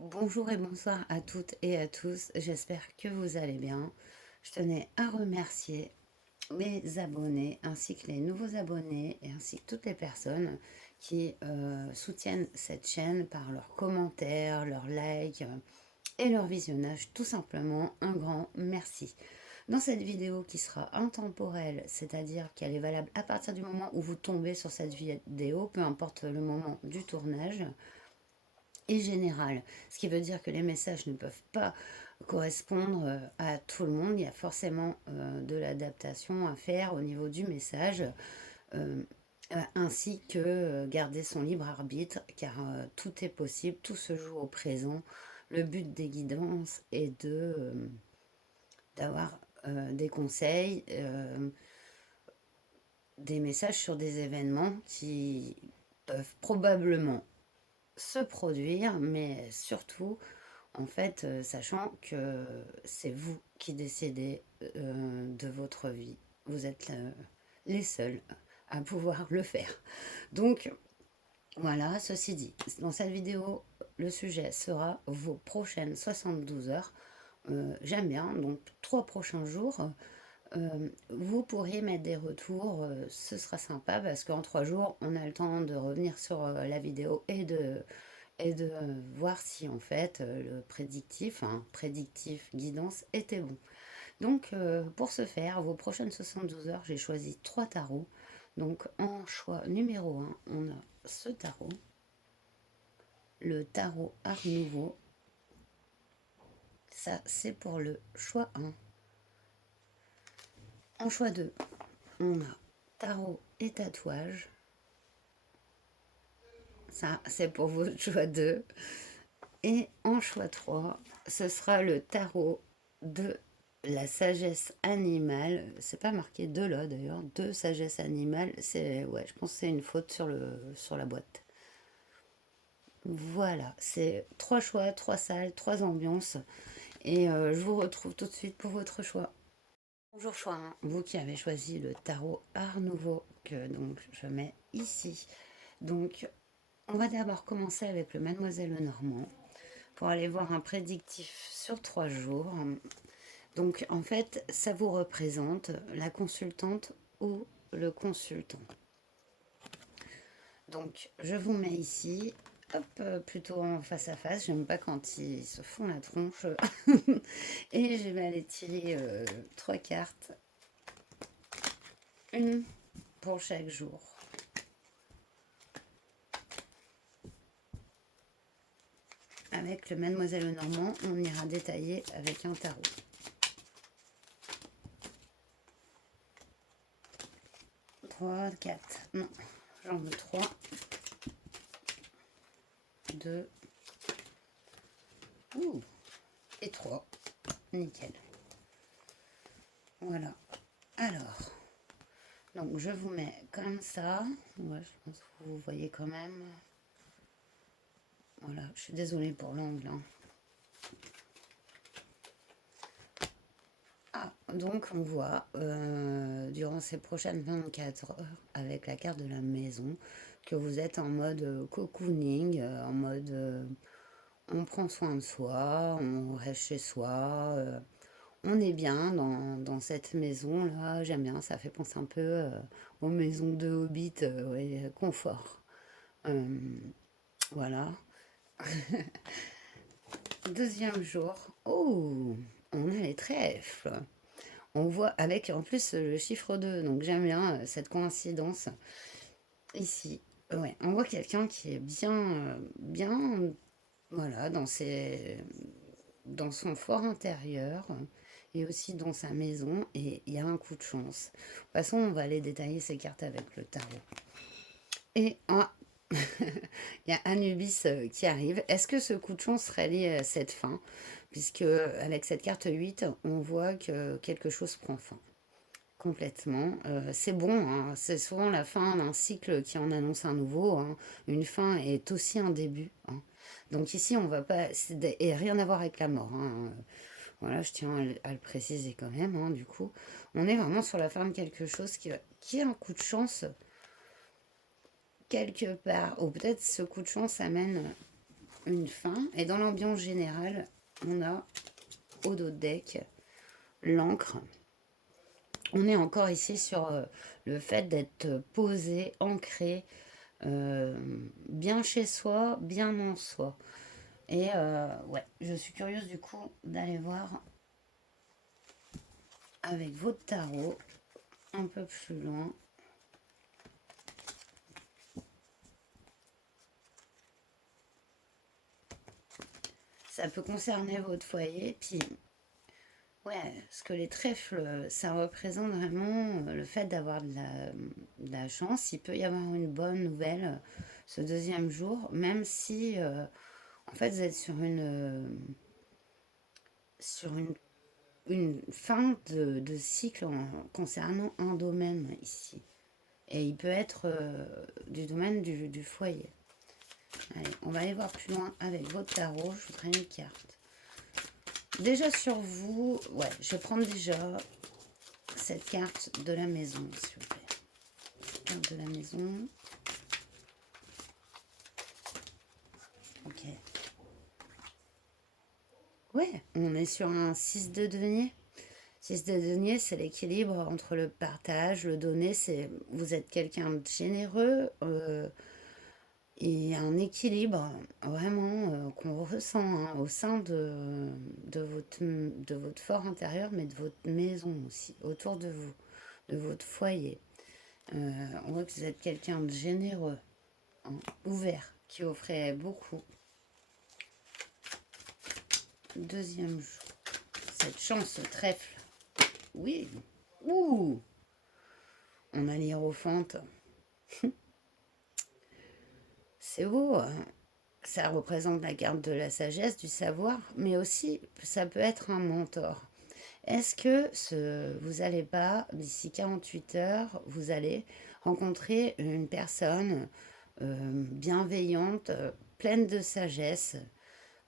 Bonjour et bonsoir à toutes et à tous, j'espère que vous allez bien. Je tenais à remercier mes abonnés ainsi que les nouveaux abonnés et ainsi que toutes les personnes qui soutiennent cette chaîne par leurs commentaires, leurs likes et leur visionnage. Tout simplement, un grand merci. Dans cette vidéo qui sera intemporelle, c'est-à-dire qu'elle est valable à partir du moment où vous tombez sur cette vidéo, peu importe le moment du tournage, et général, ce qui veut dire que les messages ne peuvent pas correspondre à tout le monde. Il y a forcément de l'adaptation à faire au niveau du message, euh, ainsi que garder son libre arbitre, car tout est possible, tout se joue au présent. Le but des guidances est d'avoir des conseils, des messages sur des événements qui peuvent probablement se produire, mais surtout, en fait, sachant que c'est vous qui décidez de votre vie. Vous êtes les seuls à pouvoir le faire. Donc, voilà, ceci dit, dans cette vidéo, le sujet sera vos prochaines 72 heures. J'aime bien, donc 3 prochains jours. Vous pourriez mettre des retours, ce sera sympa parce qu'en 3 jours, on a le temps de revenir sur la vidéo et de voir si en fait le prédictif guidance était bon. Donc pour ce faire, vos prochaines 72 heures, j'ai choisi 3 tarots. Donc en choix numéro 1, on a ce tarot, le tarot Art Nouveau. Ça, c'est pour le choix 1. En choix 2, on a tarot et tatouage. Ça, c'est pour votre choix 2. Et en choix 3, ce sera le tarot de la sagesse animale. C'est pas marqué de là d'ailleurs, de sagesse animale. C'est ouais, je pense que c'est une faute sur la boîte. Voilà, c'est 3 choix, 3 salles, 3 ambiances. Et je vous retrouve tout de suite pour votre choix. Bonjour choix 1, vous qui avez choisi le tarot Art Nouveau, que donc je mets ici. Donc, on va d'abord commencer avec le Mademoiselle Lenormand pour aller voir un prédictif sur 3 jours. Donc en fait, ça vous représente la consultante ou le consultant. Donc je vous mets ici, hop, plutôt en face à face. J'aime pas quand ils se font la tronche. Et je vais aller tirer 3 cartes, une pour chaque jour. Avec le Mademoiselle Lenormand, on ira détailler avec un tarot. 3, 4, non, j'en veux 3, 2, et 3. Nickel. Voilà. Alors, donc je vous mets comme ça. Ouais, je pense que vous voyez quand même. Voilà, je suis désolée pour l'angle, hein. Ah, donc on voit durant ces prochaines 24 heures avec la carte de la maison que vous êtes en mode cocooning, en mode on prend soin de soi, on reste chez soi, on est bien dans cette maison-là. J'aime bien, ça fait penser un peu aux maisons de Hobbit, ouais, confort. Euh, voilà. Deuxième jour. Oh, on a les trèfles. On voit avec en plus le chiffre 2, donc j'aime bien cette coïncidence ici. Ouais, on voit quelqu'un qui est bien, bien, voilà, dans son fort intérieur et aussi dans sa maison, et il y a un coup de chance. De toute façon, on va aller détailler ces cartes avec le tarot. Et il y a Anubis qui arrive. Est-ce que ce coup de chance serait lié à cette fin? Puisque avec cette carte 8, on voit que quelque chose prend fin. Complètement. C'est bon, hein. C'est souvent la fin d'un cycle qui en annonce un nouveau, hein. Une fin est aussi un début, hein. Donc ici, on va pas... Et rien à voir avec la mort, hein. Voilà, je tiens à le préciser quand même, hein, du coup. On est vraiment sur la fin de quelque chose qui est un coup de chance quelque part. Ou peut-être ce coup de chance amène une fin. Et dans l'ambiance générale, on a au dos de deck l'encre. On est encore ici sur le fait d'être posé, ancré, bien chez soi, bien en soi. Et ouais, je suis curieuse du coup d'aller voir avec votre tarot un peu plus loin. Ça peut concerner votre foyer. Puis, ouais, parce que les trèfles, ça représente vraiment le fait d'avoir de la chance. Il peut y avoir une bonne nouvelle ce deuxième jour, même si, en fait, vous êtes sur une fin de cycle concernant un domaine ici. Et il peut être du domaine du foyer. Allez, on va aller voir plus loin avec votre tarot. Je voudrais une carte. Déjà sur vous, ouais, je vais prendre déjà cette carte de la maison, s'il vous plaît. Carte de la maison. Ok. Ouais, on est sur un 6 de denier. 6 de denier, c'est l'équilibre entre le partage, le donner. C'est vous êtes quelqu'un de généreux et un équilibre vraiment qu'on ressent hein, au sein de votre fort intérieur, mais de votre maison aussi, autour de vous, de votre foyer. On voit que vous êtes quelqu'un de généreux, hein, ouvert, qui offrait beaucoup. Deuxième jour, cette chance, ce trèfle. Oui, ouh, on a l'hiérophante. C'est beau, hein. Ça représente la carte de la sagesse, du savoir, mais aussi ça peut être un mentor. Est-ce que vous n'allez pas, d'ici 48 heures, vous allez rencontrer une personne bienveillante, pleine de sagesse,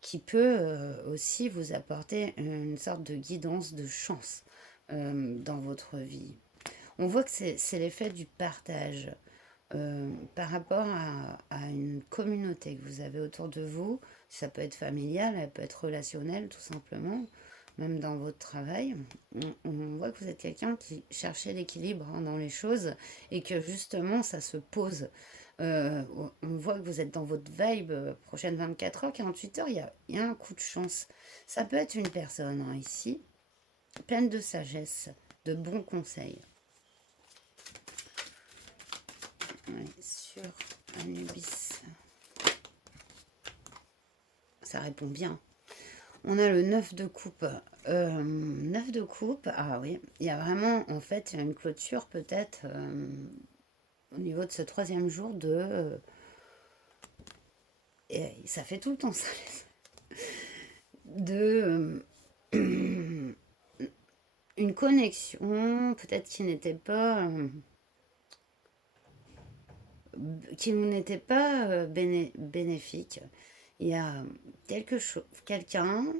qui peut aussi vous apporter une sorte de guidance, de chance dans votre vie. On voit que c'est l'effet du partage par rapport à une communauté que vous avez autour de vous. Ça peut être familial, elle peut être relationnelle tout simplement, même dans votre travail. On voit que vous êtes quelqu'un qui cherchait l'équilibre hein, dans les choses et que justement ça se pose. On voit que vous êtes dans votre vibe prochaine 24 heures, 48 heures, il y a un coup de chance. Ça peut être une personne hein, ici, pleine de sagesse, de bons conseils. Ouais, sur Anubis. Ça répond bien. On a le 9 de coupe. 9 de coupe, ah oui, il y a vraiment, en fait, il y a une clôture peut-être au niveau de ce troisième jour et ça fait tout le temps ça. De une connexion, peut-être qui n'était pas bénéfique. Il y a quelqu'un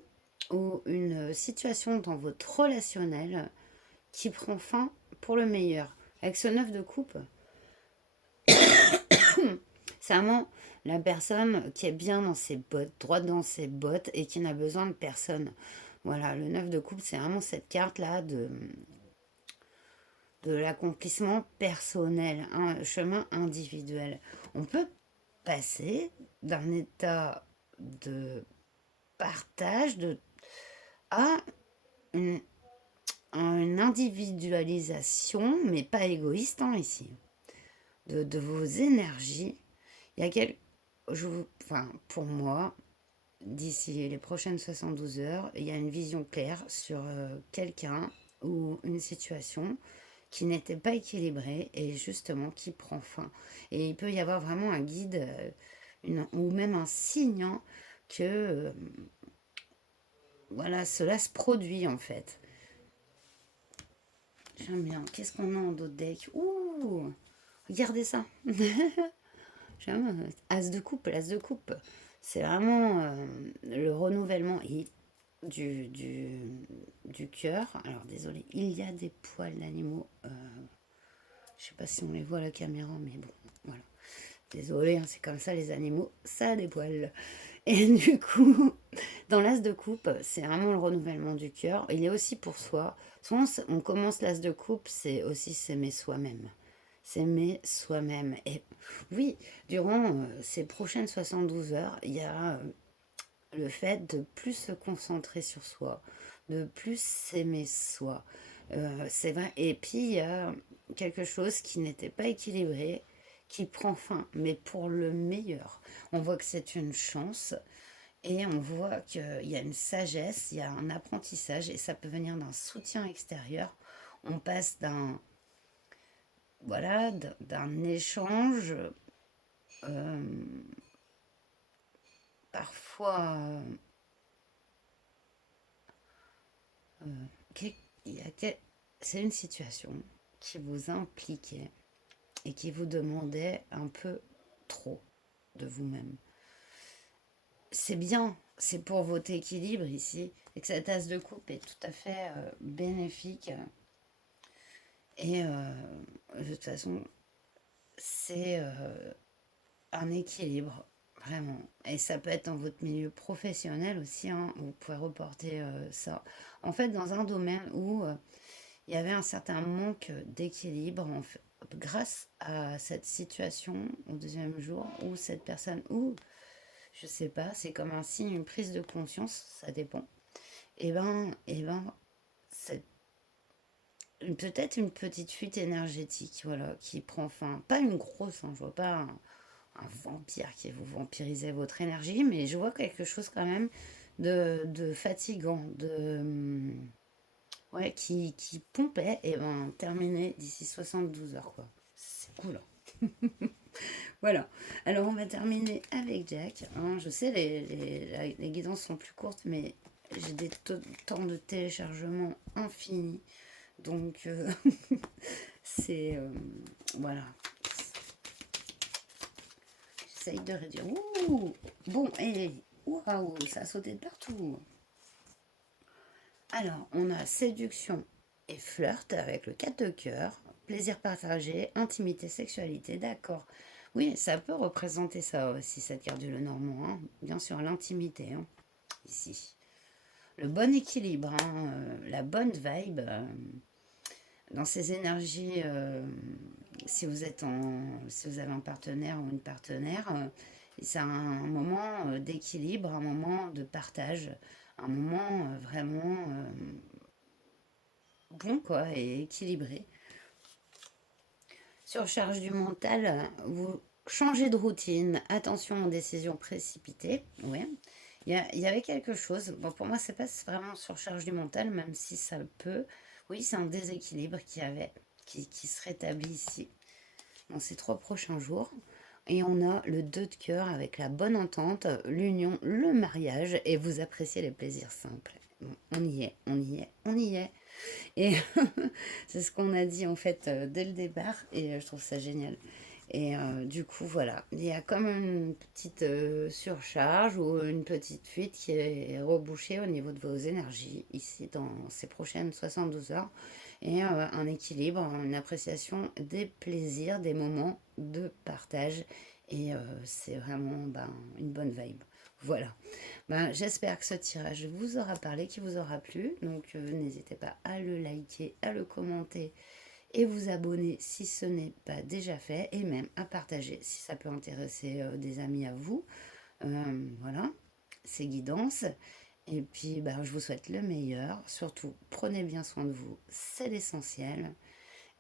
ou une situation dans votre relationnel qui prend fin pour le meilleur. Avec ce 9 de coupe, c'est vraiment la personne qui est bien dans ses bottes, droite dans ses bottes et qui n'a besoin de personne. Voilà, le 9 de coupe, c'est vraiment cette carte-là de l'accomplissement personnel, un chemin individuel. On peut passer d'un état de partage à une, à une individualisation, mais pas égoïste hein, ici, de vos énergies. Il y a enfin, pour moi, d'ici les prochaines 72 heures, il y a une vision claire sur quelqu'un ou une situation qui n'était pas équilibrée et justement qui prend fin. Et il peut y avoir vraiment un guide ou même un signe hein, que voilà, cela se produit en fait. J'aime bien. Qu'est-ce qu'on a en dos de deck? Ouh, regardez ça. J'aime As de coupe, l'as de coupe. C'est vraiment le renouvellement du cœur. Alors désolé, il y a des poils d'animaux. Je sais pas si on les voit à la caméra, mais bon, voilà. Désolée, hein, c'est comme ça les animaux, ça a des poils. Et du coup, dans l'as de coupe, c'est vraiment le renouvellement du cœur. Il est aussi pour soi. Souvent, on commence l'as de coupe, c'est aussi s'aimer soi-même. S'aimer soi-même. Et oui, durant ces prochaines 72 heures, il y a le fait de plus se concentrer sur soi, de plus s'aimer soi. C'est vrai. Et puis, il y a quelque chose qui n'était pas équilibré, qui prend fin, mais pour le meilleur. On voit que c'est une chance et on voit qu'il y a une sagesse, il y a un apprentissage et ça peut venir d'un soutien extérieur. On passe d'un voilà, d'un échange euh, parfois quel- il y a c'est une situation qui vous impliquait et qui vous demandait un peu trop de vous-même. C'est bien, c'est pour votre équilibre ici, et que cette tasse de coupe est tout à fait bénéfique. Et de toute façon, c'est un équilibre, vraiment. Et ça peut être dans votre milieu professionnel aussi, hein, vous pouvez reporter ça. En fait, dans un domaine où il y avait un certain manque d'équilibre grâce à cette situation au deuxième jour où cette personne, ou je sais pas, c'est comme un signe, une prise de conscience, ça dépend. Et ben, c'est peut-être une petite fuite énergétique, voilà, qui prend fin. Pas une grosse, hein, je vois pas un vampire qui vous vampirisez votre énergie, mais je vois quelque chose quand même de fatigant, ouais, qui pompait, et ben terminé d'ici 72 heures, quoi. C'est cool, hein. Voilà. Alors on va terminer avec Jack, hein. Je sais, les guidances sont plus courtes, mais j'ai des temps de téléchargement infinis. Donc, c'est... voilà. J'essaye de réduire. Ouh. Bon, et... Waouh, ça a sauté de partout. Alors, on a séduction et flirt avec le 4 de cœur, plaisir partagé, intimité, sexualité, d'accord. Oui, ça peut représenter ça aussi, cette carte du Lenormand, hein. Bien sûr, l'intimité, hein, ici. Le bon équilibre, hein, la bonne vibe, dans ces énergies, si vous avez un partenaire ou une partenaire, c'est un moment d'équilibre, un moment de partage, un moment vraiment bon, quoi, et équilibré. Surcharge du mental, vous changez de routine, attention aux décisions précipitées. Ouais. Il y avait quelque chose. Bon, pour moi, c'est pas vraiment surcharge du mental, même si ça peut. Oui, c'est un déséquilibre qui se rétablit ici, dans ces 3 prochains jours. Et on a le 2 de cœur avec la bonne entente, l'union, le mariage, et vous appréciez les plaisirs simples. Bon, on y est, on y est, on y est. Et c'est ce qu'on a dit en fait dès le départ, et je trouve ça génial. Et du coup, voilà, il y a comme une petite surcharge ou une petite fuite qui est rebouchée au niveau de vos énergies ici dans ces prochaines 72 heures. Et un équilibre, une appréciation des plaisirs, des moments de partage. Et c'est vraiment ben, une bonne vibe. Voilà. Ben, j'espère que ce tirage vous aura parlé, qu'il vous aura plu. Donc n'hésitez pas à le liker, à le commenter et vous abonner si ce n'est pas déjà fait et même à partager si ça peut intéresser des amis à vous. Voilà, ces guidances. Et puis, bah, je vous souhaite le meilleur. Surtout, prenez bien soin de vous, c'est l'essentiel.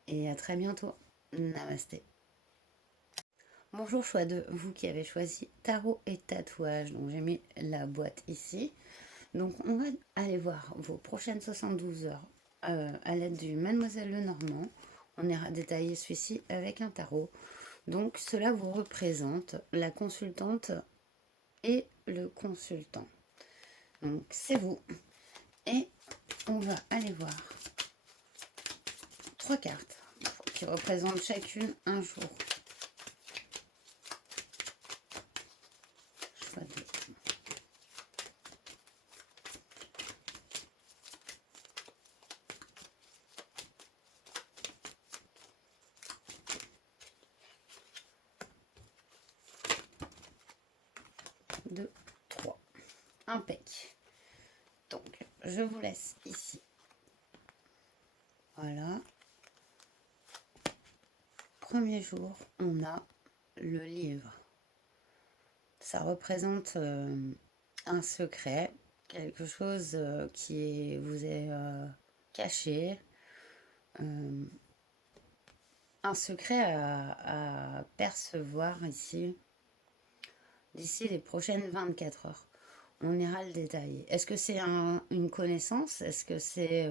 Et à très bientôt. Namasté. Bonjour choix de vous qui avez choisi tarot et tatouage. Donc j'ai mis la boîte ici. Donc on va aller voir vos prochaines 72 heures à l'aide du Mademoiselle Lenormand. On ira détailler celui-ci avec un tarot. Donc cela vous représente la consultante et le consultant. Donc c'est vous. Et on va aller voir 3 cartes qui représentent chacune un jour. Choix de Impec. Donc, je vous laisse ici. Voilà. Premier jour, on a le livre. Ça représente un secret, quelque chose qui vous est caché, un secret à percevoir ici, d'ici les prochaines 24 heures. On ira le détailler. Est-ce que c'est une connaissance? Est-ce que c'est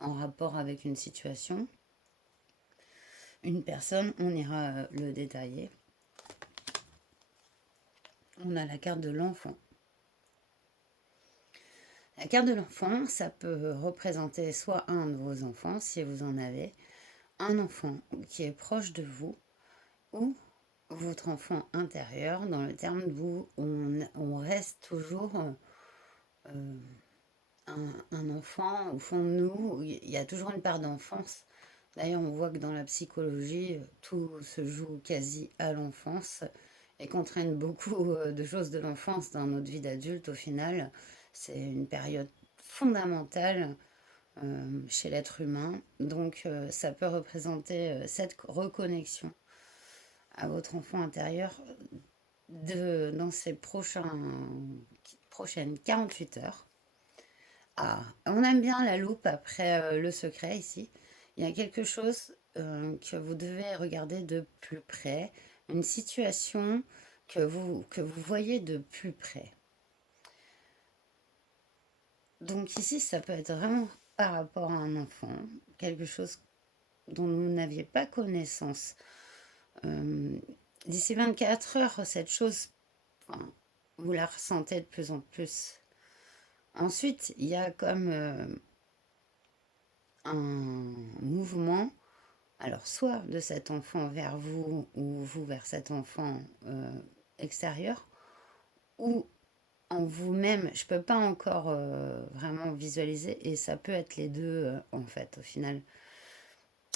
en rapport avec une situation? Une personne? On ira le détailler. On a la carte de l'enfant. La carte de l'enfant, ça peut représenter soit un de vos enfants, si vous en avez, un enfant qui est proche de vous, ou votre enfant intérieur, dans le terme où on reste toujours un enfant au fond de nous. Il y a toujours une part d'enfance. D'ailleurs, on voit que dans la psychologie, tout se joue quasi à l'enfance et qu'on traîne beaucoup de choses de l'enfance dans notre vie d'adulte au final. C'est une période fondamentale chez l'être humain. Donc, ça peut représenter cette reconnexion à votre enfant intérieur dans ces prochaines 48 heures. Ah, on aime bien la loupe après le secret ici. Il y a quelque chose que vous devez regarder de plus près, une situation que vous voyez de plus près. Donc ici, ça peut être vraiment par rapport à un enfant, quelque chose dont vous n'aviez pas connaissance. D'ici 24 heures, cette chose, enfin, vous la ressentez de plus en plus. Ensuite, il y a comme un mouvement, alors soit de cet enfant vers vous ou vous vers cet enfant extérieur, ou en vous-même. Je peux pas encore vraiment visualiser et ça peut être les deux en fait au final.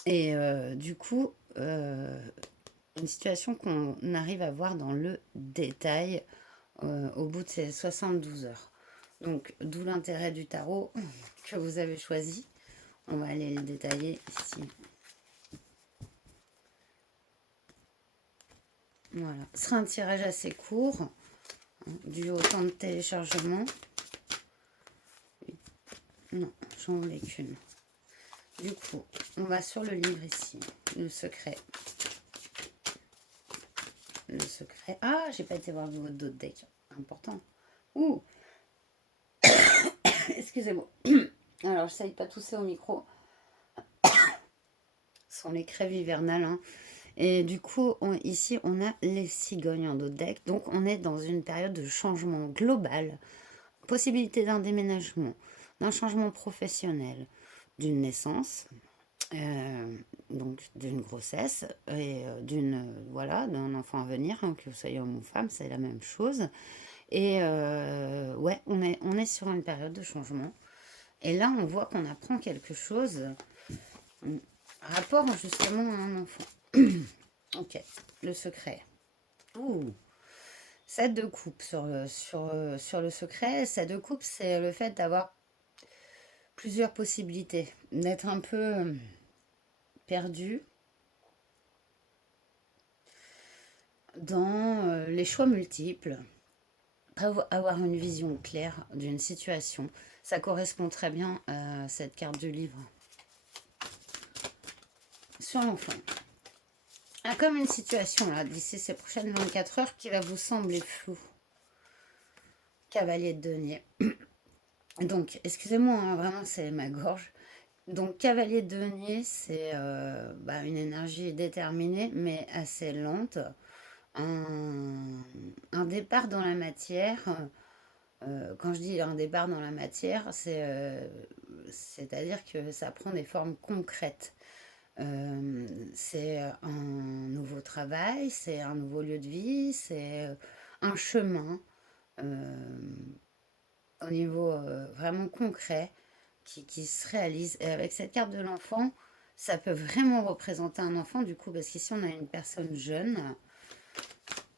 Et du coup, une situation qu'on arrive à voir dans le détail au bout de ces 72 heures. Donc, d'où l'intérêt du tarot que vous avez choisi. On va aller le détailler ici. Voilà. Ce sera un tirage assez court, hein, dû au temps de téléchargement. Non, j'en voulais qu'une. Du coup, on va sur le livre ici. Le secret. Le secret. Ah, j'ai pas été voir votre d'autres deck. Important. Ouh. Excusez-moi. Alors, j'essaye de pas tousser au micro. Ce sont les crèves hivernales. Hein. Et du coup, ici, on a les cigognes en d'autres deck. Donc, on est dans une période de changement global. Possibilité d'un déménagement, d'un changement professionnel, d'une naissance, donc d'une grossesse et voilà, d'un enfant à venir, hein, que vous soyez homme ou femme, c'est la même chose. Et ouais, on est sur une période de changement. Et là, on voit qu'on apprend quelque chose rapport justement à un enfant. Ok, le secret. Ouh, 7 de coupe sur le secret. 7 de coupe, c'est le fait d'avoir plusieurs possibilités, d'être un peu perdu dans les choix multiples, avoir une vision claire d'une situation. Ça correspond très bien à cette carte du livre. Sur l'enfant. Ah, comme une situation là, d'ici ces prochaines 24 heures qui va vous sembler floue. Cavalier de denier. Donc, excusez-moi, hein, vraiment, c'est ma gorge. Donc, cavalier de denier, c'est une énergie déterminée, mais assez lente. Un départ dans la matière. Quand je dis un départ dans la matière, c'est-à-dire que ça prend des formes concrètes. C'est un nouveau travail, c'est un nouveau lieu de vie, c'est un chemin au niveau vraiment concret qui se réalise. Et avec cette carte de l'enfant, ça peut vraiment représenter un enfant du coup, parce qu'ici on a une personne jeune,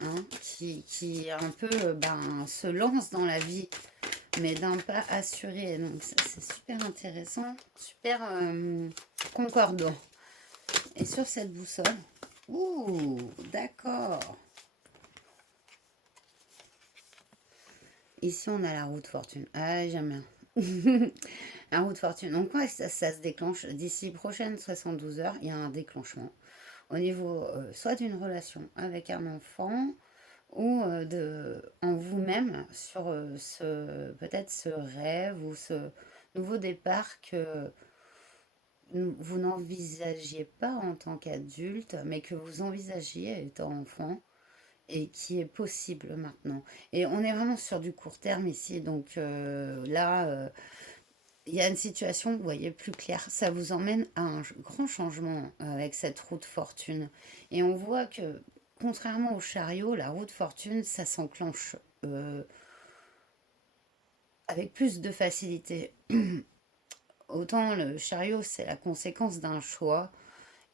hein, qui un peu ben, se lance dans la vie, mais d'un pas assuré. Donc ça, c'est super intéressant, super concordant. Et sur cette boussole, ouh, d'accord. Ici, on a la roue de fortune. Ah, j'aime bien. La roue de fortune. Donc, ouais, ça se déclenche d'ici prochaine 72 heures. Il y a un déclenchement au niveau soit d'une relation avec un enfant ou en vous-même sur peut-être ce rêve ou ce nouveau départ que vous n'envisagiez pas en tant qu'adulte, mais que vous envisagiez étant enfant et qui est possible maintenant. Et on est vraiment sur du court terme ici, donc là, il y a une situation, vous voyez, plus claire. Ça vous emmène à un grand changement avec cette roue de fortune. Et on voit que, contrairement au chariot, la roue de fortune, ça s'enclenche avec plus de facilité. Autant le chariot, c'est la conséquence d'un choix,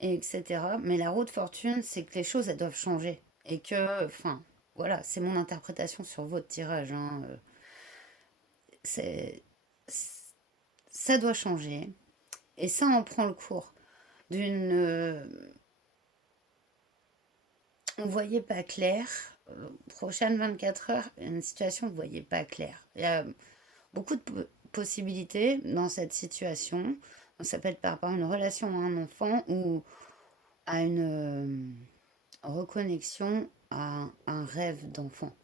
etc. Mais la roue de fortune, c'est que les choses, elles doivent changer. Et que, enfin, voilà, c'est mon interprétation sur votre tirage, hein. C'est, ça doit changer. Et ça en prend le cours d'une... on ne voyait pas clair. Prochaine 24 heures, une situation, vous ne voyez pas clair. Il y a beaucoup de possibilités dans cette situation. Donc, ça peut être par rapport à une relation à un enfant ou à une reconnexion à un rêve d'enfant.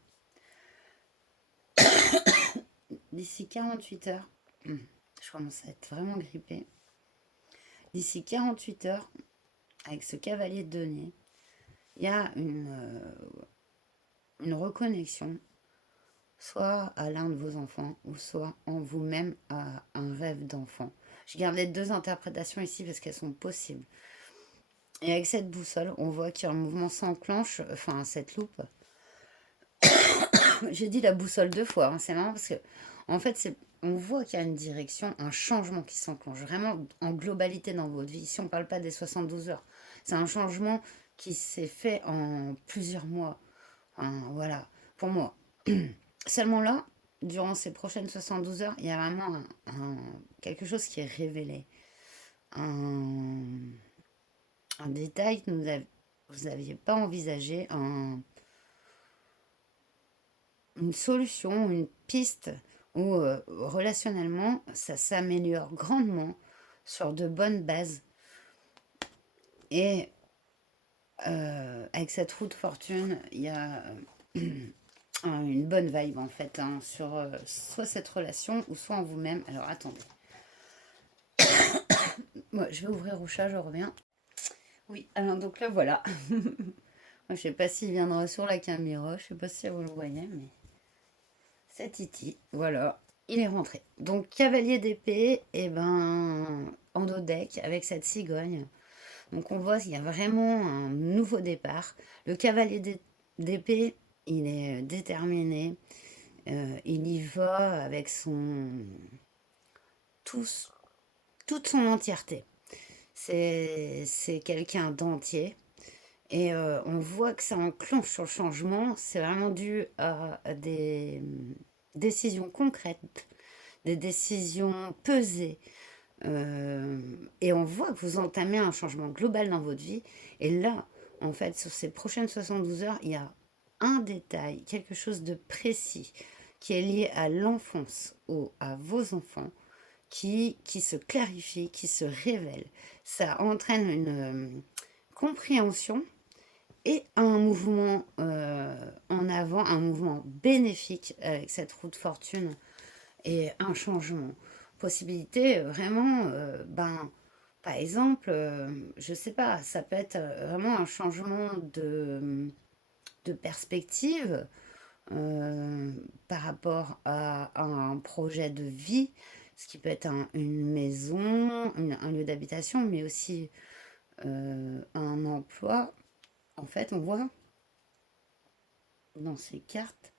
D'ici 48 heures, je commence à être vraiment grippée. D'ici 48 heures, avec ce cavalier de denier, il y a une reconnexion, soit à l'un de vos enfants, ou soit en vous-même à un rêve d'enfant. Je garde les deux interprétations ici parce qu'elles sont possibles. Et avec cette boussole, on voit qu'il y a un mouvement s'enclenche, enfin cette loupe. J'ai dit la boussole deux fois, hein, c'est marrant parce que en fait, on voit qu'il y a une direction, un changement qui s'enclenche vraiment en globalité dans votre vie. Si on ne parle pas des 72 heures, c'est un changement qui s'est fait en plusieurs mois. Enfin, voilà, pour moi. Seulement là, durant ces prochaines 72 heures, il y a vraiment quelque chose qui est révélé. Un, un détail que vous n'aviez pas envisagé, une solution, une piste où relationnellement, ça s'améliore grandement sur de bonnes bases. Et avec cette roue de fortune, il y a une bonne vibe en fait, hein, sur soit cette relation ou soit en vous-même. Alors attendez. Moi, je vais ouvrir au chat, je reviens. Oui, alors donc là voilà. Moi, je sais pas s'il viendra sur la caméra, je sais pas si vous le voyez, mais c'est Titi, voilà, il est rentré. Donc cavalier d'épée, et ben en dos deck avec cette cigogne. Donc on voit qu'il y a vraiment un nouveau départ. Le cavalier d'épée, il est déterminé, il y va avec tous, toute son entièreté. C'est quelqu'un d'entier. Et on voit que ça enclenche sur le changement. C'est vraiment dû à des décisions concrètes, des décisions pesées. Et on voit que vous entamez un changement global dans votre vie. Et là, en fait, sur ces prochaines 72 heures, il y a un détail, quelque chose de précis qui est lié à l'enfance ou à vos enfants qui se clarifie, qui se révèle. Ça entraîne une compréhension et un mouvement en avant, un mouvement bénéfique avec cette roue de fortune et un changement. Possibilité vraiment, ben, par exemple, je sais pas, ça peut être vraiment un changement de perspective par rapport à un projet de vie, ce qui peut être une maison, un lieu d'habitation, mais aussi un emploi. En fait, on voit dans ces cartes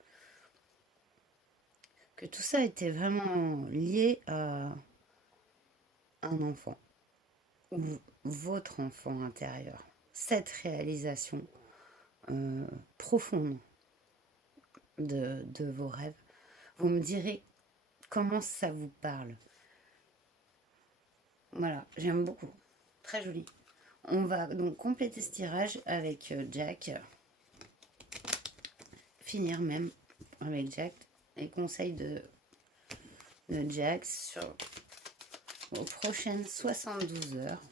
que tout ça était vraiment lié à un enfant ou votre enfant intérieur. Cette réalisation profonde de vos rêves. Vous me direz comment ça vous parle. Voilà, j'aime beaucoup. Très joli. On va donc compléter ce tirage avec Jack. Finir même avec Jack. Les conseils de Jack sur aux prochaines 72 heures.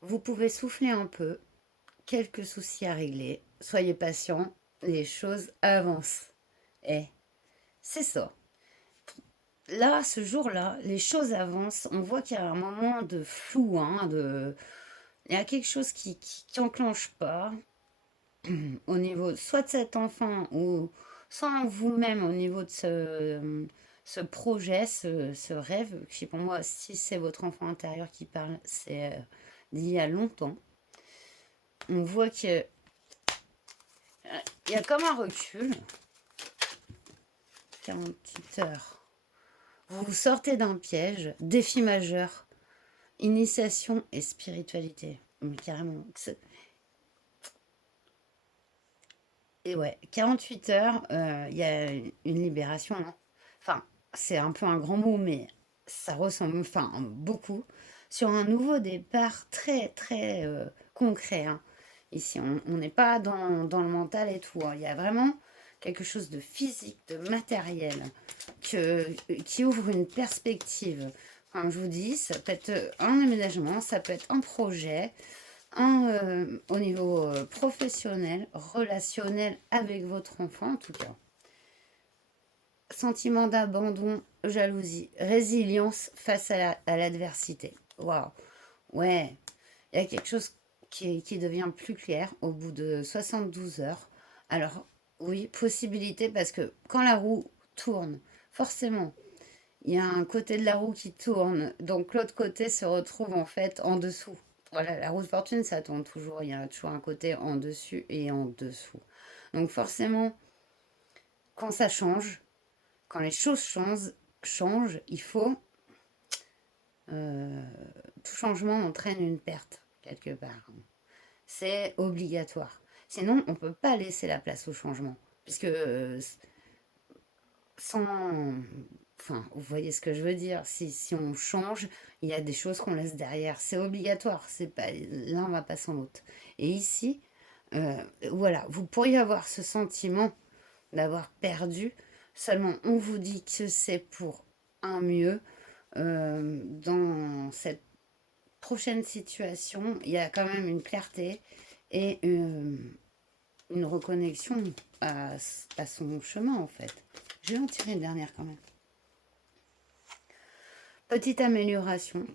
Vous pouvez souffler un peu. Quelques soucis à régler. Soyez patient. Les choses avancent. Et c'est ça. Là, ce jour-là, les choses avancent. On voit qu'il y a un moment de flou, hein, il y a quelque chose qui enclenche pas au niveau soit de cet enfant ou soit vous-même au niveau de ce projet, ce rêve, qui pour moi, si c'est votre enfant intérieur qui parle, c'est d'il y a longtemps. On voit qu'il y a comme un recul. 48 heures. Vous sortez d'un piège, défi majeur, initiation et spiritualité. Mais carrément. Et ouais, 48 heures, il y a une libération, hein. Enfin, c'est un peu un grand mot, mais ça ressemble, enfin, beaucoup, sur un nouveau départ très, très concret, hein. Ici, on n'est pas dans le mental et tout, hein. Il y a vraiment quelque chose de physique, de matériel, qui ouvre une perspective. Comme je vous dis, ça peut être un aménagement, ça peut être un projet, au niveau professionnel, relationnel avec votre enfant en tout cas. Sentiment d'abandon, jalousie, résilience face à l'adversité. Waouh, ouais, il y a quelque chose qui devient plus clair au bout de 72 heures. Alors, oui, possibilité parce que quand la roue tourne, forcément, il y a un côté de la roue qui tourne, donc l'autre côté se retrouve en fait en dessous. Voilà, la roue de fortune, ça tourne toujours, il y a toujours un côté en dessus et en dessous. Donc forcément, quand ça change, quand les choses changent, il faut... euh, tout changement entraîne une perte, quelque part. C'est obligatoire. Sinon, on ne peut pas laisser la place au changement. Puisque sans... Enfin, vous voyez ce que je veux dire. Si on change, il y a des choses qu'on laisse derrière. C'est obligatoire. C'est pas l'un va pas sans l'autre. Et ici, voilà, vous pourriez avoir ce sentiment d'avoir perdu. Seulement, on vous dit que c'est pour un mieux. Dans cette prochaine situation, il y a quand même une clarté et une reconnexion à son chemin, en fait. Je vais en tirer une dernière quand même. Petite amélioration,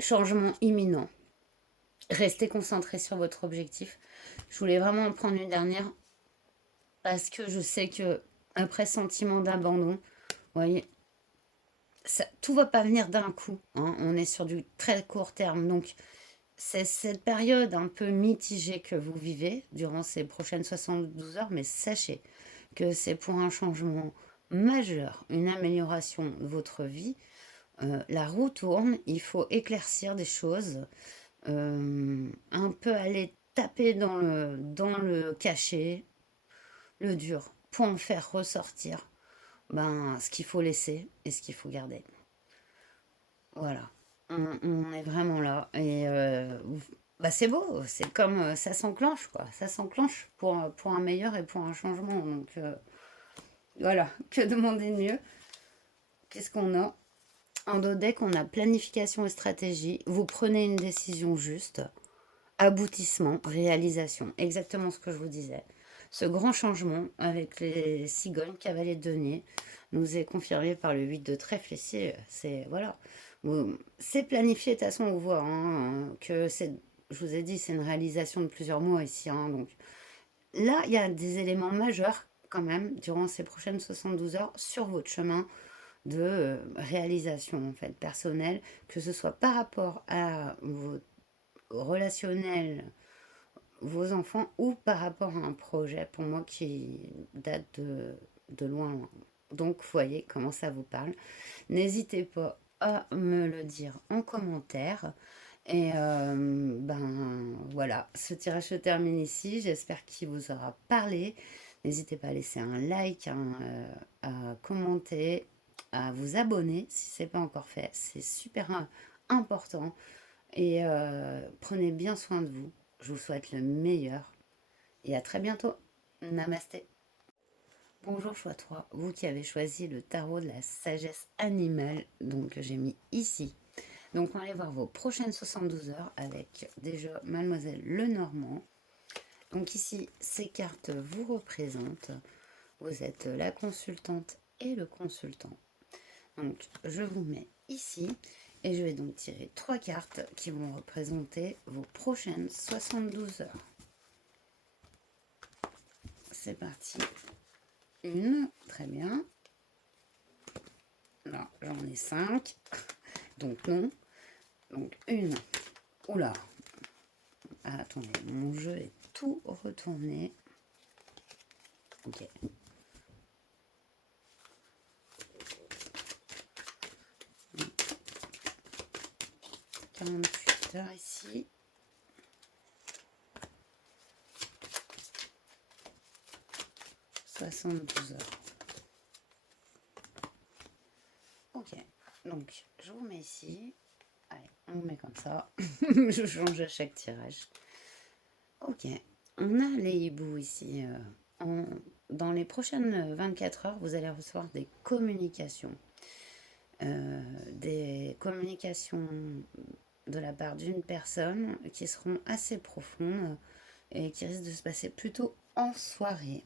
changement imminent. Restez concentré sur votre objectif. Je voulais vraiment en prendre une dernière parce que je sais que après sentiment d'abandon, vous voyez, ça, tout va pas venir d'un coup, hein. On est sur du très court terme. Donc, c'est cette période un peu mitigée que vous vivez durant ces prochaines 72 heures, mais sachez que c'est pour un changement majeur, une amélioration de votre vie. La roue tourne, il faut éclaircir des choses, un peu aller taper dans le caché, le dur, pour en faire ressortir ce qu'il faut laisser et ce qu'il faut garder. Voilà. On est vraiment là. Et c'est beau, c'est comme ça s'enclenche, quoi. Ça s'enclenche pour un meilleur et pour un changement. Donc voilà, que demander de mieux? Qu'est-ce qu'on a? En dos deck, on a planification et stratégie. Vous prenez une décision juste. Aboutissement, réalisation. Exactement ce que je vous disais. Ce grand changement avec les cigognes, cavaliers de denier, nous est confirmé par le 8 de trèfle ici. C'est, voilà. C'est planifié, de toute façon, on voit que c'est, je vous ai dit, c'est une réalisation de plusieurs mois ici, hein. Donc là, il y a des éléments majeurs quand même durant ces prochaines 72 heures sur votre chemin de réalisation en fait personnelle, que ce soit par rapport à vos relationnels, vos enfants, ou par rapport à un projet pour moi qui date de loin. Donc voyez comment ça vous parle. N'hésitez pas à me le dire en commentaire. Et ben voilà, ce tirage se termine ici. J'espère qu'il vous aura parlé. N'hésitez pas à laisser un like, à commenter, à vous abonner si ce n'est pas encore fait. C'est super important. Et prenez bien soin de vous. Je vous souhaite le meilleur. Et à très bientôt. Namasté. Bonjour choix 3, vous qui avez choisi le tarot de la sagesse animale, donc j'ai mis ici. Donc on va aller voir vos prochaines 72 heures avec déjà Mademoiselle Lenormand. Donc ici, ces cartes vous représentent. Vous êtes la consultante et le consultant. Donc je vous mets ici et je vais donc tirer 3 cartes qui vont représenter vos prochaines 72 heures. C'est parti. Une, très bien. Là, j'en ai 5. Donc non. Donc une. Oula. Ah, attendez, mon jeu est tout retourné. Ok. « 48 heures ici. 72 heures. Ok. Donc, je vous mets ici. Allez, on vous met comme ça. Je change à chaque tirage. Ok. On a les hiboux ici. Dans les prochaines 24 heures, vous allez recevoir des communications. Des communications de la part d'une personne qui seront assez profondes et qui risquent de se passer plutôt en soirée.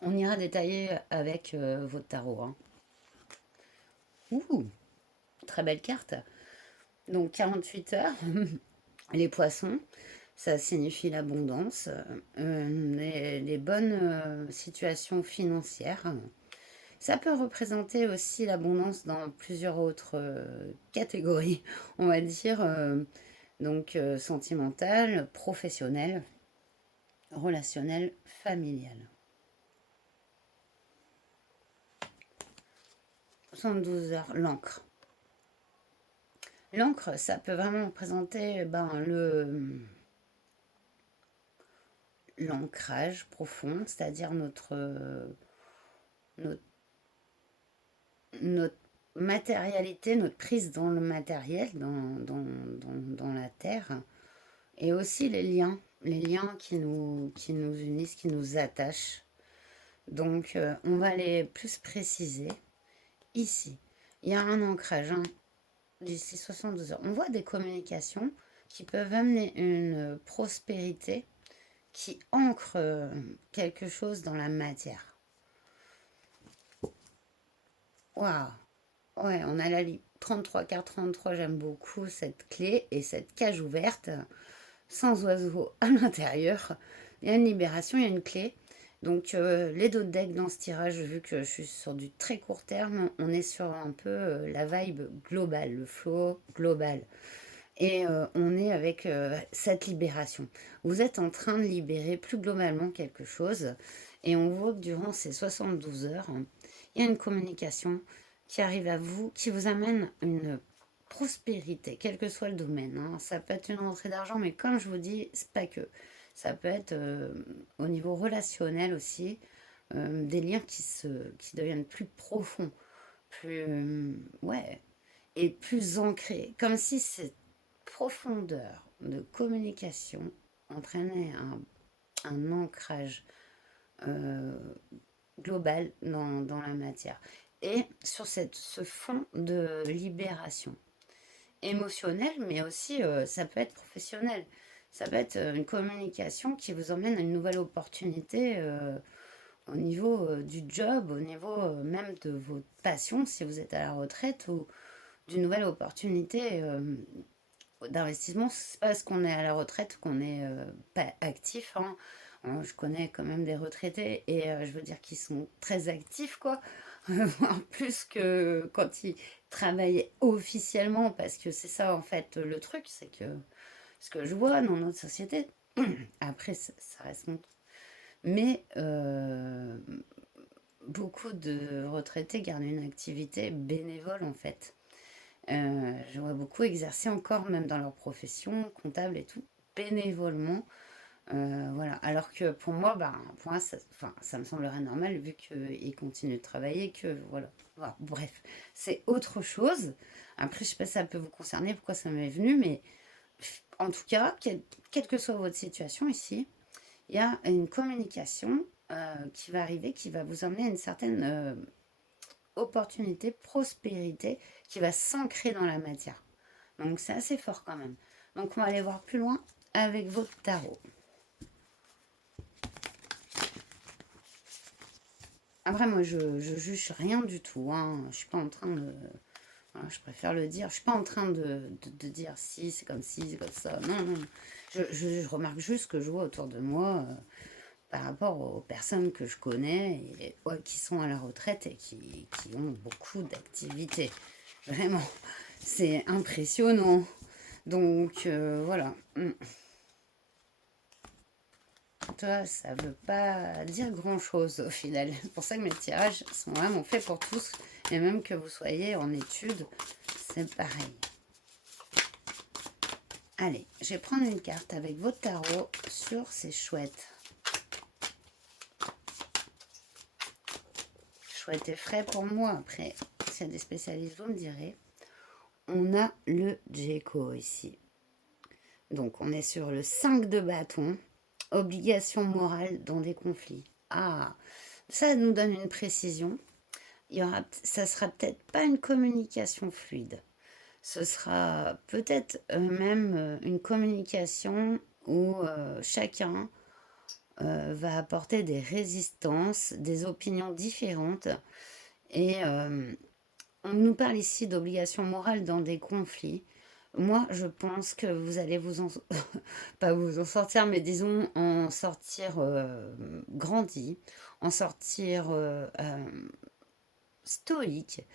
On ira détailler avec votre tarot. Hein. Ouh, très belle carte. Donc 48 heures, les poissons, ça signifie l'abondance, les bonnes situations financières. Ça peut représenter aussi l'abondance dans plusieurs autres catégories, on va dire, donc sentimentale, professionnelle, relationnelle, familiale. 72 heures, l'encre. L'encre, ça peut vraiment représenter l'ancrage profond, c'est-à-dire notre, notre matérialité, notre prise dans le matériel, dans la terre, et aussi les liens qui nous unissent, qui nous attachent. Donc, on va les plus préciser ici. Il y a un ancrage d'ici 72 heures. On voit des communications qui peuvent amener une prospérité qui ancre quelque chose dans la matière. Waouh! Ouais, on a la 33, carte 33, j'aime beaucoup cette clé et cette cage ouverte, sans oiseau à l'intérieur. Il y a une libération, il y a une clé. Donc les deux decks dans ce tirage, vu que je suis sur du très court terme, on est sur un peu la vibe globale, le flow global. Et on est avec cette libération. Vous êtes en train de libérer plus globalement quelque chose. Et on voit que durant ces 72 heures, il y a une communication qui arrive à vous, qui vous amène une prospérité, quel que soit le domaine. Hein. Ça peut être une rentrée d'argent, mais comme je vous dis, c'est pas que. Ça peut être au niveau relationnel aussi, des liens qui deviennent plus profonds, plus, ouais, et plus ancrés. Comme si cette profondeur de communication entraînait un ancrage euh, global dans la matière. Et sur ce fond de libération émotionnelle, mais aussi ça peut être professionnel. Ça peut être une communication qui vous emmène à une nouvelle opportunité au niveau du job, au niveau même de vos passions si vous êtes à la retraite ou d'une nouvelle opportunité d'investissement. C'est pas parce qu'on est à la retraite qu'on est pas actif. Hein. Je connais quand même des retraités et je veux dire qu'ils sont très actifs, quoi. Voire plus que quand ils travaillent officiellement, parce que c'est ça en fait le truc, c'est que ce que je vois dans notre société, après ça reste mon truc, mais beaucoup de retraités gardent une activité bénévole en fait. Je vois beaucoup exercer encore, même dans leur profession, comptable et tout, bénévolement. Voilà. Alors que pour moi enfin, ça me semblerait normal vu qu'ils continuent de travailler, que voilà. Voilà. Bref, c'est autre chose. Après, je sais pas si ça peut vous concerner, pourquoi ça m'est venu, mais en tout cas, quelle que soit votre situation ici, il y a une communication qui va arriver, qui va vous emmener à une certaine opportunité, prospérité, qui va s'ancrer dans la matière. Donc c'est assez fort quand même. Donc on va aller voir plus loin avec votre tarot. Après moi je juge rien du tout. Hein. Je suis pas en train de... Voilà, je préfère le dire. Je suis pas en train de dire si c'est comme si, c'est comme ça. Non, non. Je remarque juste ce que je vois autour de moi par rapport aux personnes que je connais et ouais, qui sont à la retraite et qui ont beaucoup d'activités. Vraiment, c'est impressionnant. Donc voilà. Toi, ça veut pas dire grand-chose au final. C'est pour ça que mes tirages sont vraiment faits pour tous. Et même que vous soyez en études, c'est pareil. Allez, je vais prendre une carte avec votre tarot sur ces chouettes. Chouette et frais pour moi. Après, s'il y a des spécialistes, vous me direz. On a le Djeko ici. Donc, on est sur le 5 de bâton. Obligation morale dans des conflits. Ah, ça nous donne une précision. Ça sera peut-être pas une communication fluide. Ce sera peut-être même une communication où chacun va apporter des résistances, des opinions différentes. Et on nous parle ici d'obligation morale dans des conflits. Moi, je pense que vous allez vous en... pas vous en sortir, mais disons en sortir grandi, en sortir stoïque,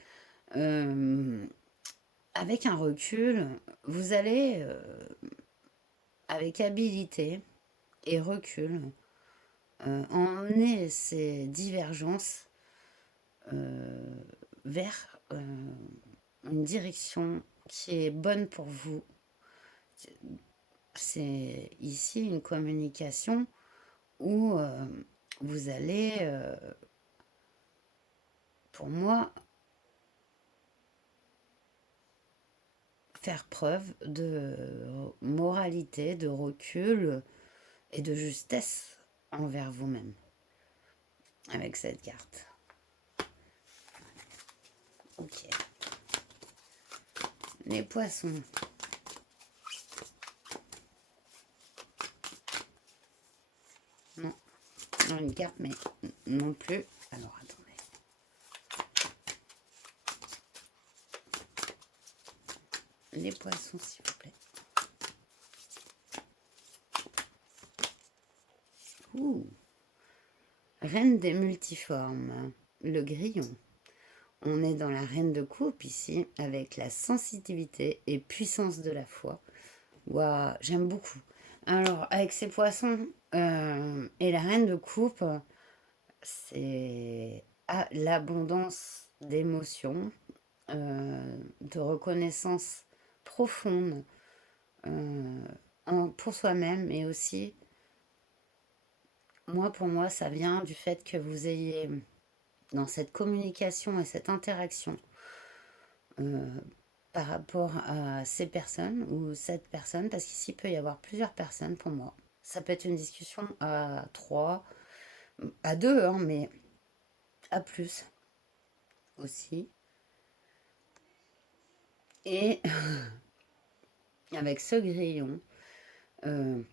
euh, avec un recul. Vous allez, avec habilité et recul, emmener ces divergences vers une direction qui est bonne pour vous. C'est ici une communication où vous allez, pour moi, faire preuve de moralité, de recul et de justesse envers vous-même avec cette carte. Ok. Les poissons. Non. Non, une carte, mais non plus. Alors, attendez. Les poissons, s'il vous plaît. Ouh. Reine des multiformes. Le grillon. On est dans la reine de coupe ici, avec la sensibilité et puissance de la foi. Waouh, j'aime beaucoup. Alors, avec ces poissons et la reine de coupe, c'est l'abondance d'émotions, de reconnaissance profonde pour soi-même, mais aussi, pour moi, ça vient du fait que vous ayez dans cette communication et cette interaction euh, par rapport à ces personnes ou cette personne, parce qu'ici il peut y avoir plusieurs personnes pour moi. Ça peut être une discussion à trois, à deux, hein, mais à plus aussi. Et avec ce grillon et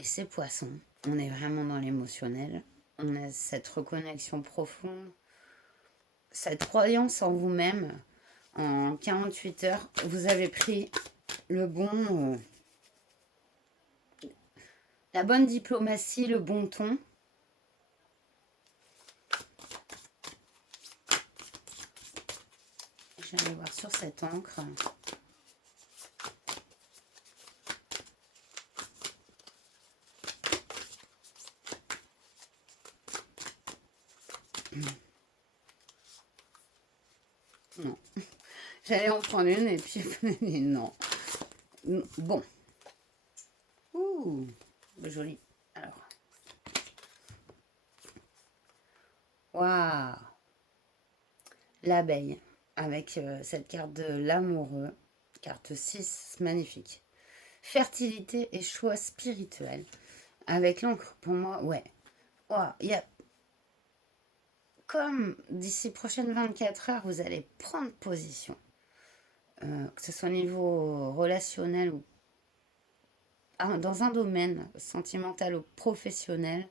ces poissons, on est vraiment dans l'émotionnel. On a cette reconnexion profonde, cette croyance en vous-même. En 48 heures, vous avez pris le bon, la bonne diplomatie, le bon ton. Je vais aller voir sur cette encre. J'allais en prendre une et puis non. Bon. Ouh, joli. Alors. Waouh. L'abeille. Avec cette carte de l'amoureux. Carte 6, magnifique. Fertilité et choix spirituel. Avec l'encre, pour moi, ouais. Waouh, il y a comme d'ici prochaines 24 heures, vous allez prendre position, que ce soit au niveau relationnel ou dans un domaine sentimental ou professionnel,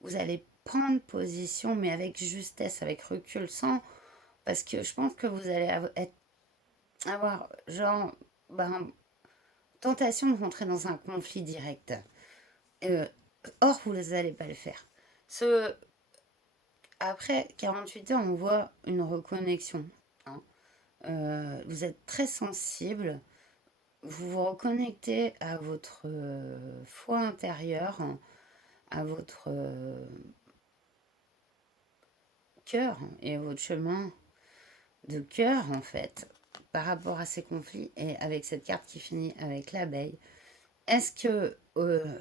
vous allez prendre position, mais avec justesse, avec recul, sans... Parce que je pense que vous allez avoir, genre, ben, tentation de rentrer dans un conflit direct. Euh, Or, vous n'allez pas le faire. Ce, Après 48 heures, on voit une reconnexion, hein. Vous êtes très sensible, vous vous reconnectez à votre foi intérieure, à votre cœur et à votre chemin de cœur, en fait, par rapport à ces conflits et avec cette carte qui finit avec l'abeille. Est-ce que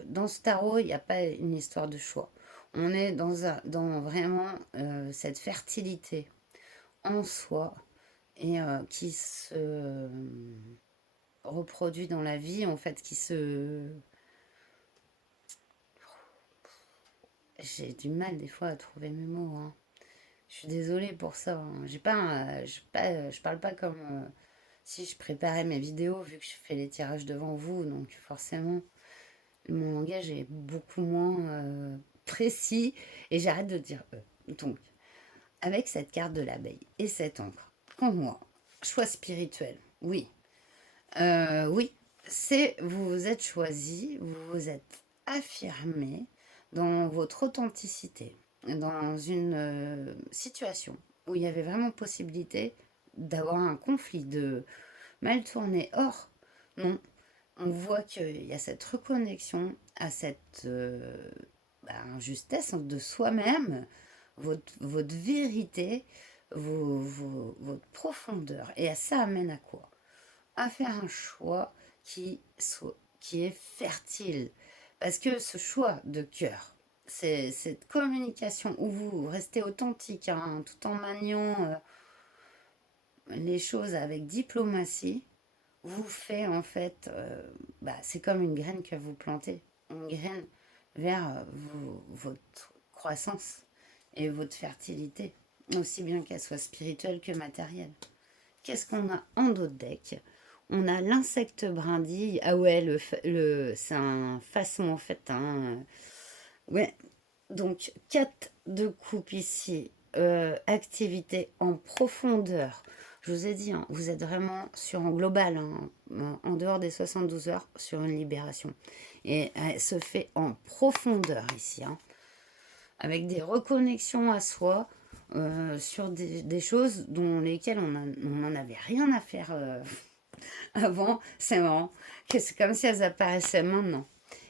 dans ce tarot, il n'y a pas une histoire de choix? On est dans vraiment cette fertilité en soi et qui se reproduit dans la vie, en fait, qui se... J'ai du mal des fois à trouver mes mots, hein. Je suis désolée pour ça, hein. J'ai pas, je parle pas comme si je préparais mes vidéos, vu que je fais les tirages devant vous, donc forcément, mon langage est beaucoup moins précis et j'arrête de dire Donc, avec cette carte de l'abeille et cette encre, pour moi, choix spirituel, oui. Oui, c'est vous vous êtes choisi, vous vous êtes affirmé dans votre authenticité, dans une situation où il y avait vraiment possibilité d'avoir un conflit, de mal tourner. Or, non, on voit qu'il y a cette reconnexion à cette justesse de soi-même, votre vérité, votre profondeur. Et ça amène à quoi? À faire un choix qui est fertile. Parce que ce choix de cœur, c'est cette communication où vous restez authentique, hein, tout en maniant les choses avec diplomatie, vous fait en fait, c'est comme une graine que vous plantez, une graine vers votre croissance et votre fertilité, aussi bien qu'elle soit spirituelle que matérielle. Qu'est-ce qu'on a en d'autres deck? On a l'insecte brindille. Ah ouais, c'est un façon en fait, hein. Ouais, donc 4 de coupe ici. Activité en profondeur. Je vous ai dit, hein, vous êtes vraiment sur en global, hein, en dehors des 72 heures, sur une libération. Et elle se fait en profondeur ici, hein, avec des reconnexions à soi, sur des choses dont lesquelles on n'en avait rien à faire avant. C'est marrant, que c'est comme si elles apparaissaient maintenant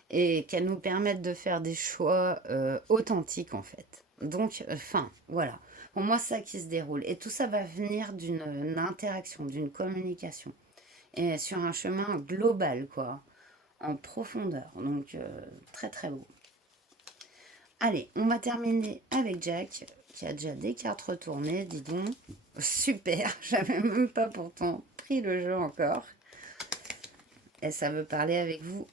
et qu'elles nous permettent de faire des choix authentiques en fait. Donc, voilà. Pour moi, c'est ça qui se déroule. Et tout ça va venir d'une interaction, d'une communication. Et sur un chemin global, quoi. En profondeur. Donc, très très beau. Allez, on va terminer avec Jack, qui a déjà des cartes retournées, dis donc. Super, j'avais même pas pourtant pris le jeu encore. Et ça veut parler avec vous.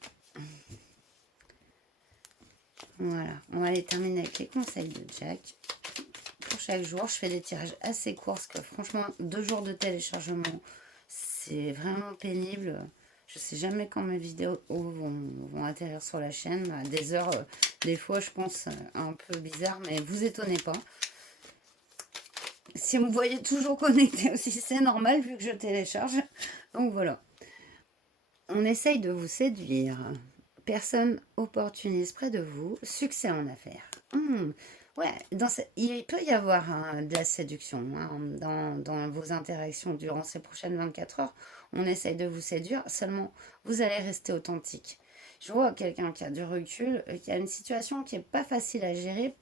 Voilà, on va aller terminer avec les conseils de Jack. Pour chaque jour, je fais des tirages assez courts, parce que franchement, 2 jours de téléchargement, c'est vraiment pénible. Je sais jamais quand mes vidéos vont atterrir sur la chaîne. À des heures, des fois, je pense, un peu bizarre, mais vous étonnez pas. Si vous me voyez toujours connecté aussi, c'est normal vu que je télécharge. Donc voilà. On essaye de vous séduire. Personne opportuniste près de vous. Succès en affaires. Ouais, il peut y avoir de la séduction, hein, dans vos interactions durant ces prochaines 24 heures. On essaye de vous séduire, seulement vous allez rester authentique. Je vois quelqu'un qui a du recul, qui a une situation qui n'est pas facile à gérer,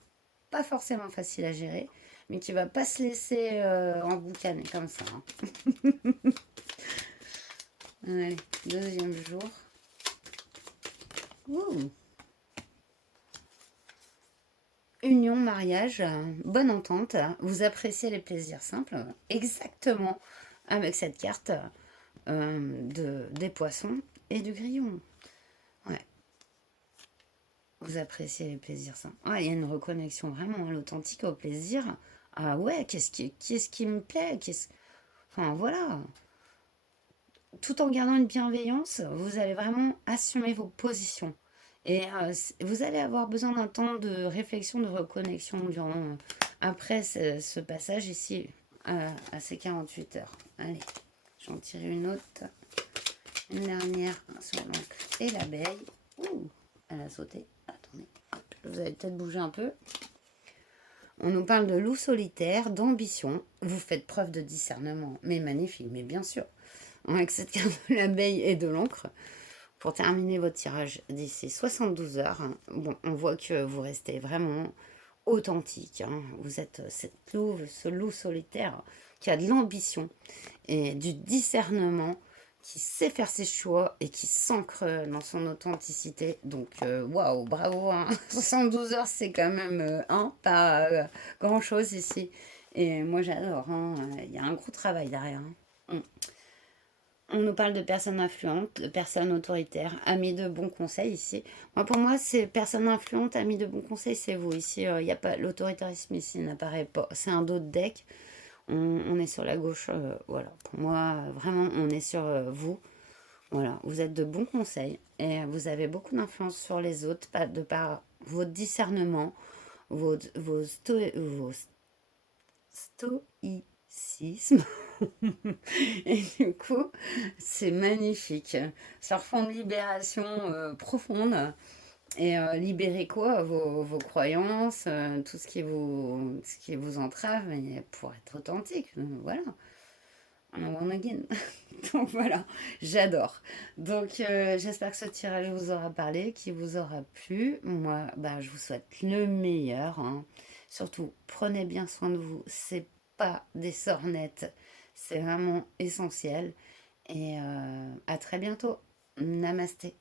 pas forcément facile à gérer, mais qui va pas se laisser emboucaner comme ça, hein. Allez, deuxième jour. Ouh. Union, mariage, bonne entente, vous appréciez les plaisirs simples, exactement avec cette carte des poissons et du grillon. Ouais, vous appréciez les plaisirs simples. Ah, il y a une reconnexion vraiment à l'authentique, au plaisir. Ah ouais, qu'est-ce qui me plaît, enfin voilà. Tout en gardant une bienveillance, vous allez vraiment assumer vos positions. Et vous allez avoir besoin d'un temps de réflexion, de reconnexion après ce passage ici à ces 48 heures. Allez, j'en tire une autre, une dernière sur l'encre et l'abeille. Ouh, elle a sauté. Attendez, hop, vous allez peut-être bouger un peu. On nous parle de loup solitaire, d'ambition. Vous faites preuve de discernement, mais magnifique, mais bien sûr. Avec cette carte de l'abeille et de l'encre, pour terminer votre tirage d'ici 72 heures, hein, bon, on voit que vous restez vraiment authentique, hein. Vous êtes ce loup solitaire qui a de l'ambition et du discernement, qui sait faire ses choix et qui s'ancre dans son authenticité. Donc, waouh, bravo, hein. 72 heures, c'est quand même pas grand-chose ici. Et moi, j'adore, hein. Il y a un gros travail derrière, hein. On nous parle de personnes influentes, de personnes autoritaires, amis de bons conseils ici. Moi, pour moi, c'est personnes influentes, amis de bons conseils, c'est vous. Ici, il n'y a pas l'autoritarisme ici n'apparaît pas. C'est un dos de deck. On est sur la gauche. Voilà. Pour moi, vraiment, on est sur vous. Voilà. Vous êtes de bons conseils et vous avez beaucoup d'influence sur les autres de par votre discernement, vos stoïcisme. Et du coup, c'est magnifique. Ça refond de libération profonde. Et libérer quoi? Vos croyances, tout ce qui vous entrave, et pour être authentique. Voilà. On again. Donc voilà, j'adore. Donc j'espère que ce tirage vous aura parlé, qu'il vous aura plu. Moi, bah, je vous souhaite le meilleur, hein. Surtout, prenez bien soin de vous. C'est pas des sornettes. C'est vraiment essentiel. Et à très bientôt. Namasté.